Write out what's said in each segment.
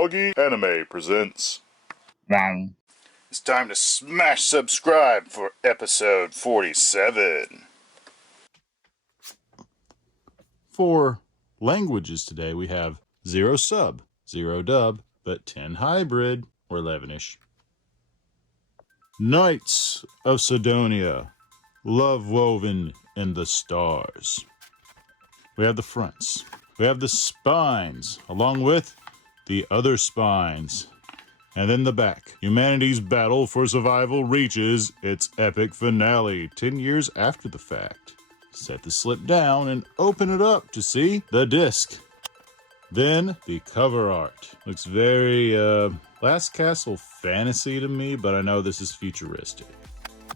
Doggy Anime presents. Wrong. It's time to smash subscribe for episode 47. For languages today, we have 0 sub, 0 dub, but 10 hybrid, or 11-ish. Knights of Sidonia, love woven in the stars. We have the fronts. We have the spines, along with the other spines. And then the back. Humanity's battle for survival reaches its epic finale 10 years after the fact. Set the slip down and open it up to see the disc. Then the cover art. Looks very Last Castle fantasy to me, but I know this is futuristic.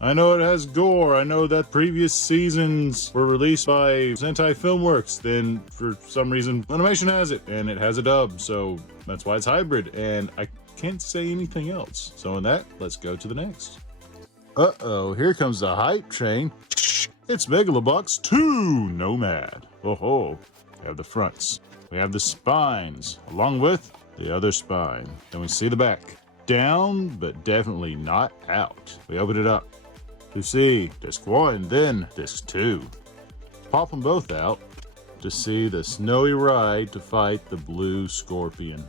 I know it has gore. I know that previous seasons were released by Sentai Filmworks. Then, for some reason, Funimation has it, and it has a dub, so that's why it's hybrid, and I can't say anything else. So in that, let's go to the next. Uh-oh, here comes the hype train. It's Megalobox 2 Nomad. Oh-ho. We have the fronts. We have the spines, along with the other spine. Then we see the back. Down, but definitely not out. We open it up to see disc 1, then disc 2. Pop them both out to see the snowy ride to fight the blue scorpion.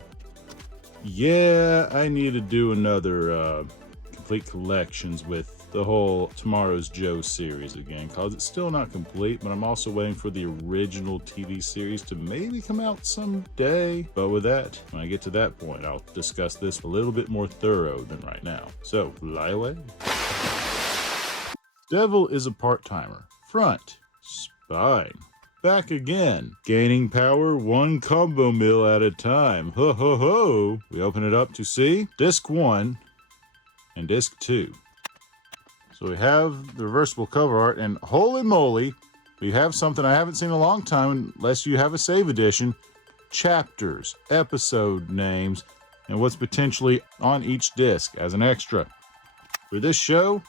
Yeah, I need to do another complete collections with the whole Tomorrow's Joe series again, because it's still not complete, but I'm also waiting for the original TV series to maybe come out someday. But with that, when I get to that point, I'll discuss this a little bit more thorough than right now. So, fly away. Devil is a part-timer. Front. Spine. Back again. Gaining power 1 combo mill at a time. Ho ho ho. We open it up to see disc 1 and disc 2. So we have the reversible cover art, and holy moly, we have something I haven't seen in a long time unless you have a save edition. Chapters, episode names, and what's potentially on each disc as an extra. For this show,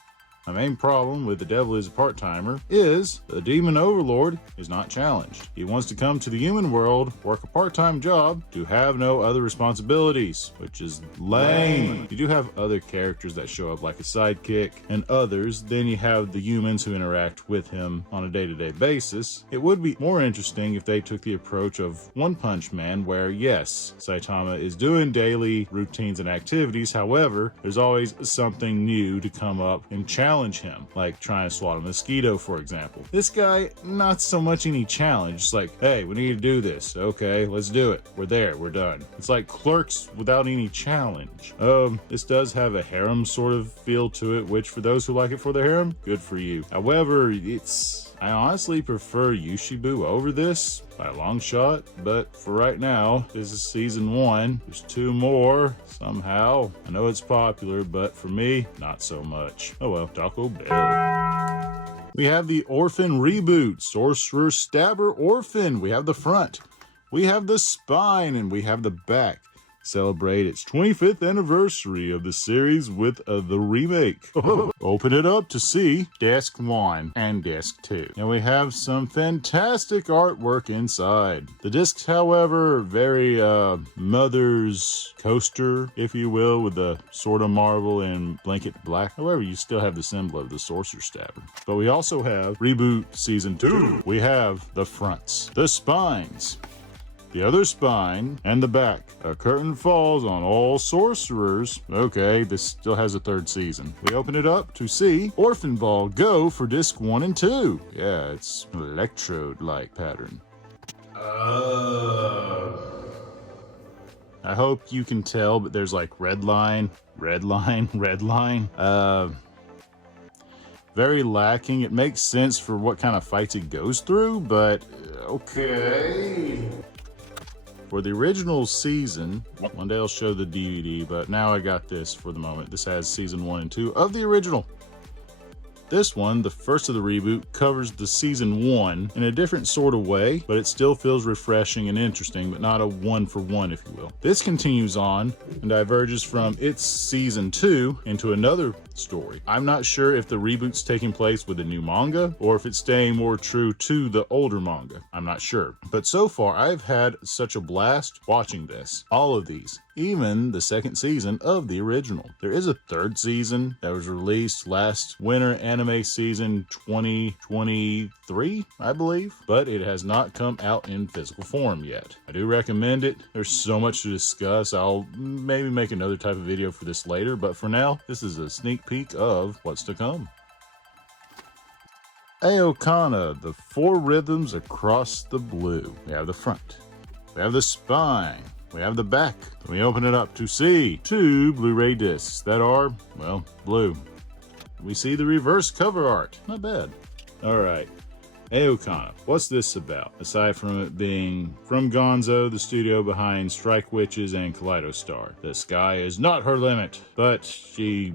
my main problem with the Devil is a Part-Timer is the Demon Overlord is not challenged. He wants to come to the human world, work a part-time job, to have no other responsibilities, which is lame. You do have other characters that show up like a sidekick and others. Then you have the humans who interact with him on a day-to-day basis. It would be more interesting if they took the approach of One Punch Man, where yes, Saitama is doing daily routines and activities. However, there's always something new to come up and challenge him, like trying to swat a mosquito, for example. This guy, not so much any challenge. It's like, hey, we need to do this. Okay, let's do it. We're there. We're done. It's like Clerks without any challenge. This does have a harem sort of feel to it, which for those who like it for the harem, good for you. However, I honestly prefer Yushibu over this by a long shot, but for right now, this is season 1. There's 2 more somehow. I know it's popular, but for me, not so much. Oh well, Taco Bell. We have the Orphen reboot, Sorcerous Stabber Orphen. We have the front, we have the spine, and we have the back. Celebrate its 25th anniversary of the series with the remake. Open it up to see disc 1 and disc 2. And we have some fantastic artwork inside. The discs, however, very Mother's coaster, if you will, with the sword of marble and blanket black. However, you still have the symbol of the Sorcerous Stabber. But we also have Reboot Season 2. We have the fronts, the spines, the other spine, and the back. A curtain falls on all sorcerers. Okay, this still has a 3rd season. We open it up to see Orphen Ball go for disc 1 and 2. Yeah, it's electrode-like pattern. I hope you can tell, but there's like red line, red line, red line. Very lacking. It makes sense for what kind of fights it goes through, but okay. For the original season, one day I'll show the DVD, but now I got this for the moment. This has season 1 and 2 of the original. This one, the first of the reboot, covers the season 1 in a different sort of way, but it still feels refreshing and interesting, but not a 1-for-1, if you will. This continues on and diverges from its season 2 into another story. I'm not sure if the reboot's taking place with a new manga or if it's staying more true to the older manga. I'm not sure. But so far, I've had such a blast watching this. All of these. even the second season of the original. There is a third season that was released last winter, anime season 2023, I believe, but it has not come out in physical form yet. I do recommend it. There's so much to discuss. I'll maybe make another type of video for this later, but for now, this is a sneak peek of what's to come. AOKANA, the 4 rhythms across the blue. We have the front, we have the spine, we have the back, and we open it up to see 2 Blu-ray discs that are, well, blue. We see the reverse cover art. Not bad. Alright, AOKANA. What's this about? Aside from it being from Gonzo, the studio behind Strike Witches and Kaleidostar. The sky is not her limit, but she...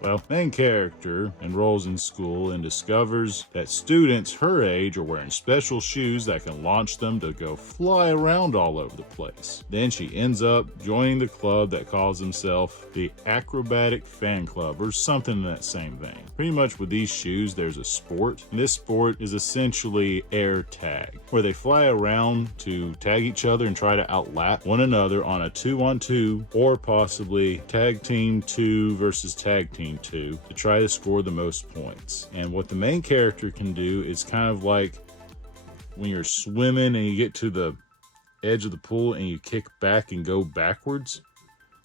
well, main character enrolls in school and discovers that students her age are wearing special shoes that can launch them to go fly around all over the place. Then she ends up joining the club that calls himself the Acrobatic Fan Club or something in that same vein. Pretty much with these shoes there's a sport, and this sport is essentially air tag, where they fly around to tag each other and try to outlap one another on a 2-on-2 or possibly tag team 2 versus tag team 2 to try to score the most points. And what the main character can do is kind of like when you're swimming and you get to the edge of the pool and you kick back and go backwards.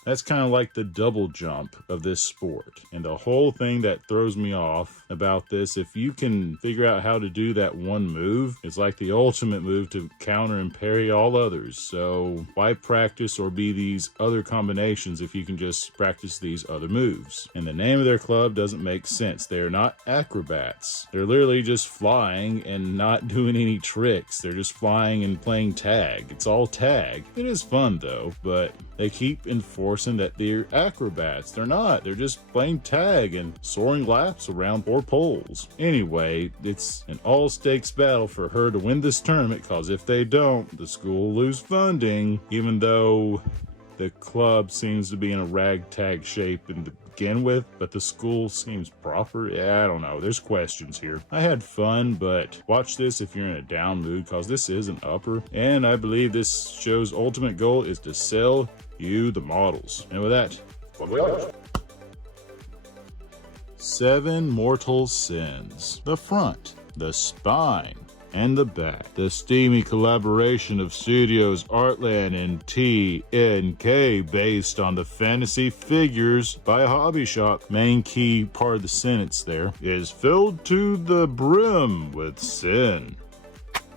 That's kind of like the double jump of this sport. And the whole thing that throws me off about this, if you can figure out how to do that one move, it's like the ultimate move to counter and parry all others. So why practice or be these other combinations if you can just practice these other moves? And the name of their club doesn't make sense. They are not acrobats. They're literally just flying and not doing any tricks. They're just flying and playing tag. It's all tag. It is fun though, but they keep enforcing that they're acrobats. They're not. They're just playing tag and soaring laps around 4 poles. Anyway, it's an all-stakes battle for her to win this tournament, because if they don't, the school will lose funding, even though the club seems to be in a ragtag shape to begin with, but the school seems proper. Yeah, I don't know. There's questions here. I had fun, but watch this if you're in a down mood, because this is an upper, and I believe this show's ultimate goal is to sell you the models. And with that, 7 mortal sins. The front, the spine, and the back. The steamy collaboration of studios Artland and TNK based on the fantasy figures by a hobby shop. Main key part of the sentence there is filled to the brim with sin.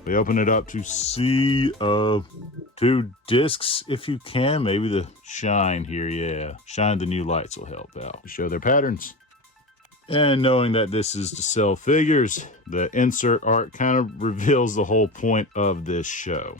We open it up to see 2 discs if you can. Maybe the shine here, yeah. Shine the new lights will help out. Show their patterns. And knowing that this is to sell figures, the insert art kind of reveals the whole point of this show.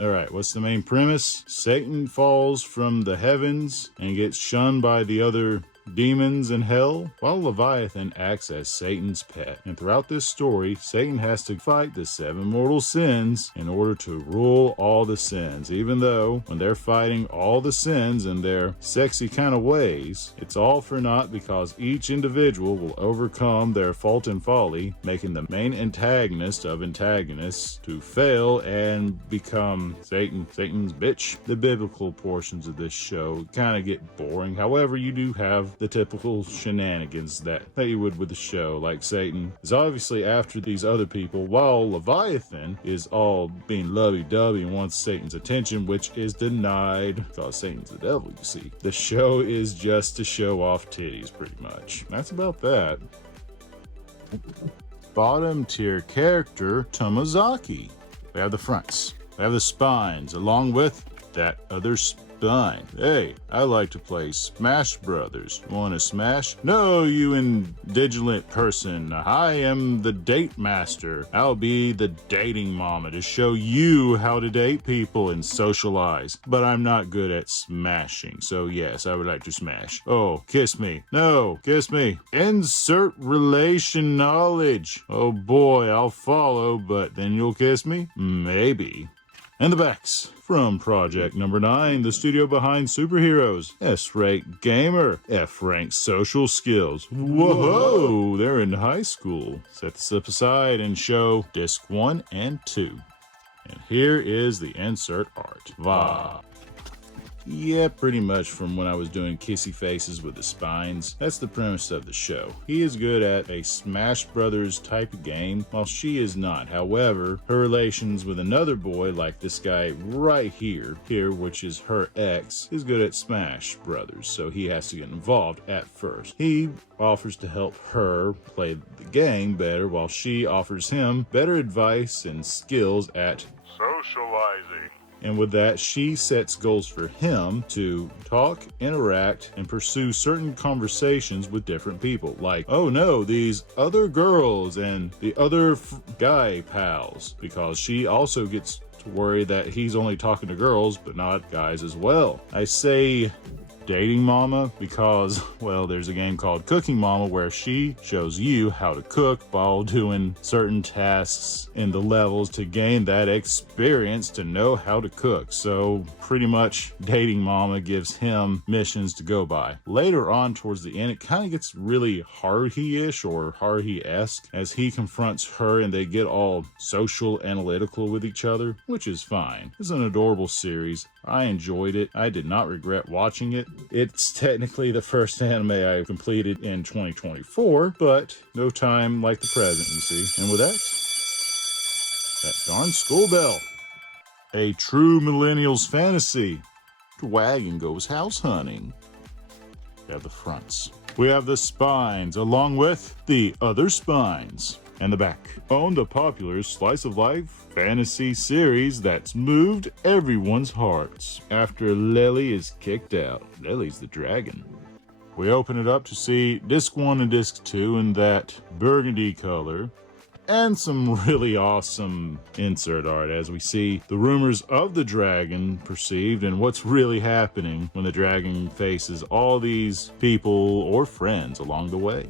Alright, what's the main premise? Satan falls from the heavens and gets shunned by the other demons in hell, while Leviathan acts as Satan's pet. And throughout this story, Satan has to fight the 7 mortal sins in order to rule all the sins, even though when they're fighting all the sins in their sexy kind of ways, it's all for naught, because each individual will overcome their fault and folly, making the main antagonist of antagonists to fail and become Satan's bitch. The biblical portions of this show kind of get boring. However, you do have the typical shenanigans that you would with the show, like Satan is obviously after these other people, while Leviathan is all being lovey-dovey and wants Satan's attention, which is denied because Satan's the devil, you see. The show is just to show off titties, pretty much. That's about that. Bottom tier character, Tomozaki. We have the fronts, we have the spines, along with that other spine. Hey, I like to play Smash Brothers. Want to smash? No, you indignant person. I am the date master. I'll be the dating mama to show you how to date people and socialize. But I'm not good at smashing, so yes, I would like to smash. Oh, kiss me. No, kiss me. Insert relation knowledge. Oh boy, I'll follow, but then you'll kiss me? Maybe. And the backs. From Project Number 9, the studio behind Superheroes. S-Rank Gamer. F-Rank Social Skills. Whoa, they're in high school. Set this up aside and show Disc 1 and 2. And here is the insert art. Wow. Yeah, pretty much from when I was doing kissy faces with the spines. That's the premise of the show. He is good at a Smash Brothers type of game, while she is not. However, her relations with another boy, like this guy right here, which is her ex, is good at Smash Brothers, so he has to get involved at first. He offers to help her play the game better, while she offers him better advice and skills at socializing. And with that, she sets goals for him to talk, interact, and pursue certain conversations with different people. Like, oh no, these other girls and the other guy pals. Because she also gets to worry that he's only talking to girls, but not guys as well. I say dating mama because, well, there's a game called Cooking Mama where she shows you how to cook while doing certain tasks in the levels to gain that experience to know how to cook. So pretty much dating mama gives him missions to go by. Later on towards the end, it kind of gets really Haruhi-ish or Haruhi-esque as he confronts her and they get all social analytical with each other, which is fine. It's an adorable series. I enjoyed it. I did not regret watching it. It's technically the first anime I completed in 2024, but no time like the present, you see. And with that darn school bell. A true millennials fantasy. Wagon goes house hunting. We have the fronts. We have the spines, along with the other spines. And the back. On the popular slice of life fantasy series that's moved everyone's hearts. After Lily is kicked out. Lily's the dragon. We open it up to see disc 1 and disc 2 in that burgundy color. And some really awesome insert art as we see the rumors of the dragon perceived and what's really happening when the dragon faces all these people or friends along the way.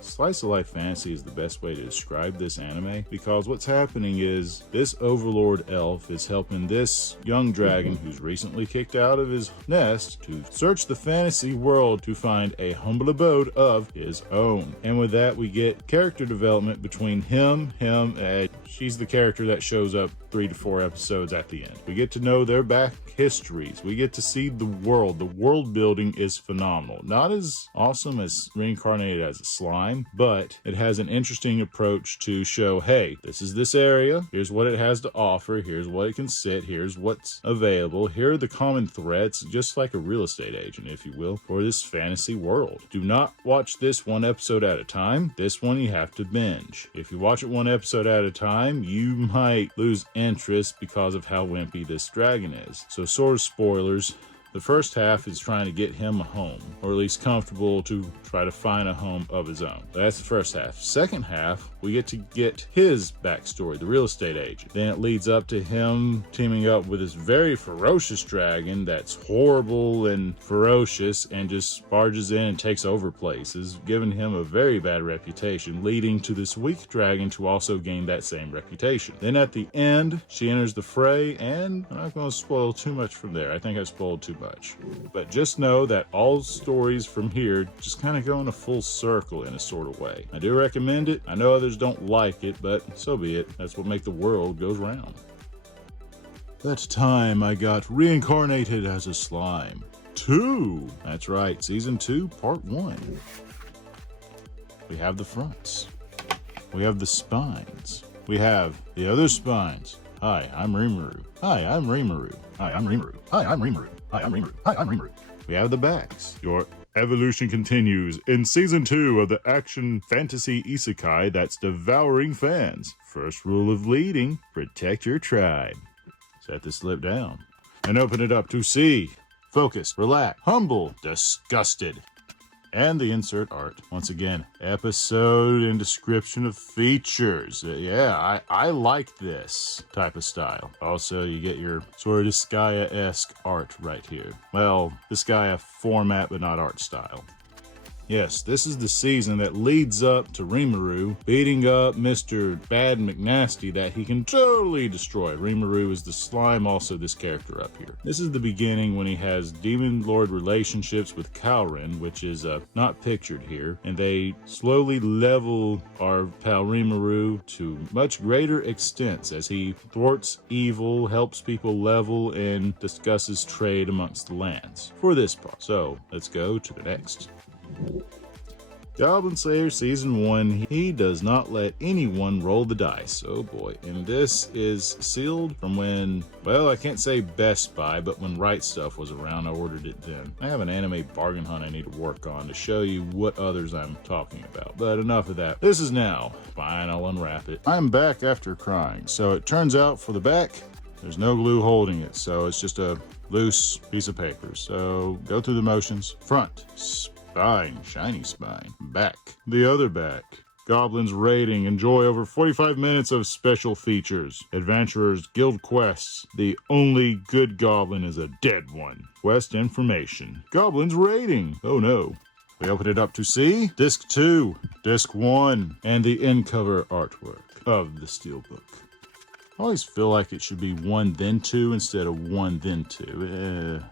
Slice of life fantasy is the best way to describe this anime because what's happening is this overlord elf is helping this young dragon who's recently kicked out of his nest to search the fantasy world to find a humble abode of his own. And with that, we get character development between him, and she's the character that shows up 3 to 4 episodes at the end. We get to know their back histories. We get to see the world. The world building is phenomenal. Not as awesome as Reincarnated as a slime, but it has an interesting approach to show, hey, this is this area, here's what it has to offer, here's what it can sit, here's what's available, here are the common threats, just like a real estate agent, if you will, for this fantasy world. Do not watch this one episode at a time. This one you have to binge. If you watch it one episode at a time, you might lose interest because of how wimpy this dragon is. So sort of spoilers. The first half is trying to get him a home, or at least comfortable to try to find a home of his own. That's the first half. Second half, we get to get his backstory, the real estate agent. Then it leads up to him teaming up with this very ferocious dragon that's horrible and ferocious and just barges in and takes over places, giving him a very bad reputation, leading to this weak dragon to also gain that same reputation. Then at the end, she enters the fray, and I'm not going to spoil too much from there. I think I spoiled too much. But just know that all stories from here just kind of go in a full circle in a sort of way. I do recommend it. I know others don't like it, but so be it. That's what makes the world goes round. That time I got reincarnated as a slime. 2. That's right, season 2, part 1. We have the fronts. We have the spines. We have the other spines. Hi, I'm Rimuru. Hi, I'm Rimuru. Hi, I'm Rimuru. Hi, I'm Rimuru. Hi, I'm Rimuru. Hi, I'm Rimuru. We have the backs. Your evolution continues in season 2 of the action fantasy isekai that's devouring fans. First rule of leading, protect your tribe. Set the slip down and open it up to see. Focused, relaxed, humble, disgusted. And the insert art. Once again, episode and description of features. Yeah, I like this type of style. Also, you get your sort of Disgaea-esque art right here. Well, Disgaea format, but not art style. Yes, this is the season that leads up to Rimuru beating up Mr. Bad McNasty that he can totally destroy. Rimuru is the slime, also this character up here. This is the beginning when he has Demon Lord relationships with Kalrin, which is not pictured here, and they slowly level our pal Rimuru to much greater extents as he thwarts evil, helps people level, and discusses trade amongst the lands for this part. So let's go to the next. Goblin Slayer Season 1, he does not let anyone roll the dice. Oh boy. And this is sealed from when, well, I can't say Best Buy, but when RightStuf was around, I ordered it then. I have an anime bargain hunt I need to work on to show you what others I'm talking about. But enough of that. This is now. Fine, I'll unwrap it. I'm back after crying. So it turns out for the back, there's no glue holding it. So it's just a loose piece of paper. So go through the motions. Front. Spine, shiny spine. Back, the other back. Goblin's rating. Enjoy over 45 minutes of special features. Adventurers, guild quests. The only good goblin is a dead one. Quest information. Goblin's rating. Oh no. We open it up to see Disc 2, Disc 1, and the end cover artwork of the Steelbook. I always feel like it should be 1 then 2 instead of 1 then 2.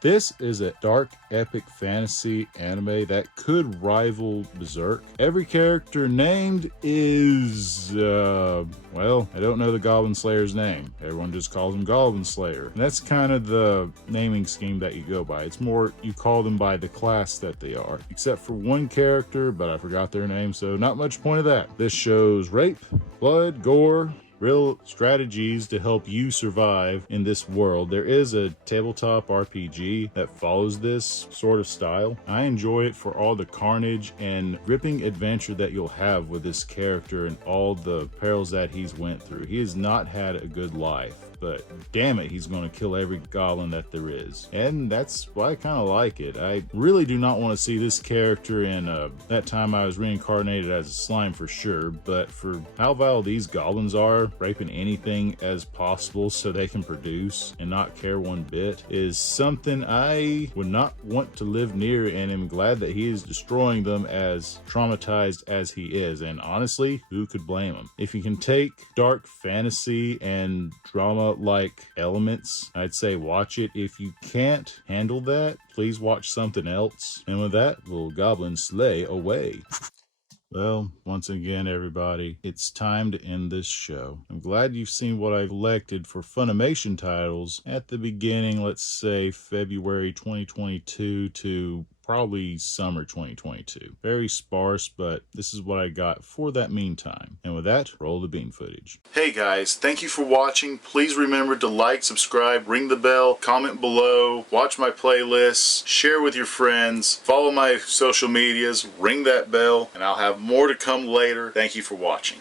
This is a dark epic fantasy anime that could rival Berserk. Every character named is, well, I don't know the Goblin Slayer's name. Everyone just calls him Goblin Slayer. And that's kind of the naming scheme that you go by. It's more, you call them by the class that they are. Except for one character, but I forgot their name, so not much point of that. This shows rape, blood, gore, real strategies to help you survive in this world. There is a tabletop RPG that follows this sort of style. I enjoy it for all the carnage and gripping adventure that you'll have with this character and all the perils that he's went through. He has not had a good life, but damn it, he's going to kill every goblin that there is. And that's why I kind of like it. I really do not want to see this character in that time I was reincarnated as a slime for sure, but for how vile these goblins are, raping anything as possible so they can produce and not care one bit is something I would not want to live near, and am glad that he is destroying them as traumatized as he is. And honestly, who could blame him? If you can take dark fantasy and drama like elements, I'd say watch it. If you can't handle that, please watch something else. And with that, we'll Goblin Slay away. Well, once again, everybody, it's time to end this show. I'm glad you've seen what I elected for Funimation titles at the beginning, let's say February 2022 to probably summer 2022. Very sparse, but this is what I got for that meantime. And with that, roll the bean footage. Hey guys, thank you for watching. Please remember to like, subscribe, ring the bell, comment below, watch my playlists, share with your friends, follow my social medias, ring that bell, and I'll have more to come later. Thank you for watching.